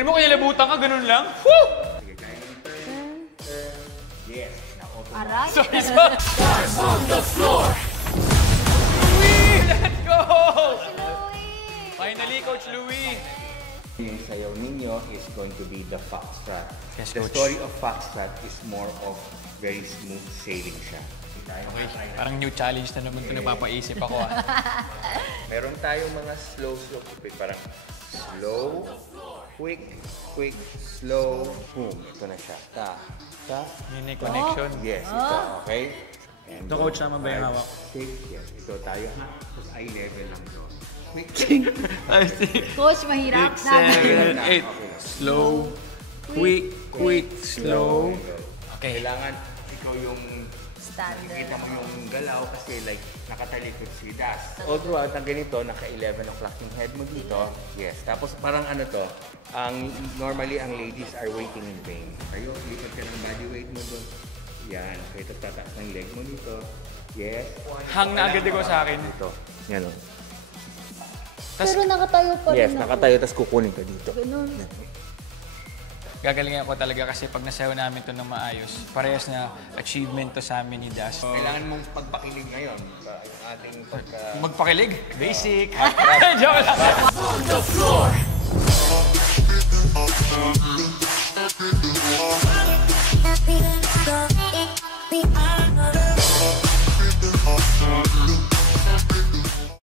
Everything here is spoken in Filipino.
Tira mo kaya labutan ka, ganun lang? Woo! Sige, kaya yung turn. Yes, na-auto. Aray. Sorry, sorry. On the floor! Louie, let's go! Finally, Coach Louie. Yung sayaw ninyo is going to be the foxtrot. Yes, The Coach. story of foxtrot is more of very smooth sailing siya. Okay, parang new challenge na naman ito napapaisip ako. Meron tayong mga slow, quick. Parang slow, quick, quick, slow, boom. Ito na siya. Ta, ta. Mini connection. Yes, ito. Okay? And Ito, Coach, naman ba yung hawak? Quick, yes. Ito tayo. Tapos eye level lang to. Quick. Coach, mahirap. 6, 7, 8. Slow, quick, quick, slow. Okay. Kailangan ikaw yung Standard. nakikita mo yung galaw kasi like nakatalikod si Das. All throughout ang ganito, naka-11 o'clock yung head mo dito. Yes. Tapos parang ano to, normally ang ladies are waiting in vain. Kayo, lipat ka ng body weight mo doon. Yan. Kaya tataas ng leg mo dito. Yes. Hang na agad ko sa akin. Dito. Yan o. Pero nakatayo pa rin Yes, ako. nakatayo, tapos kukunin ka dito. Ganun. Gagalingan ko talaga kasi pag nasayaw namin ito ng maayos, parehas na achievement to sa amin ni Das. Kailangan mong pagpakilig ngayon sa yung ating pagka... Magpakilig? Basic. Joke lang. On the floor.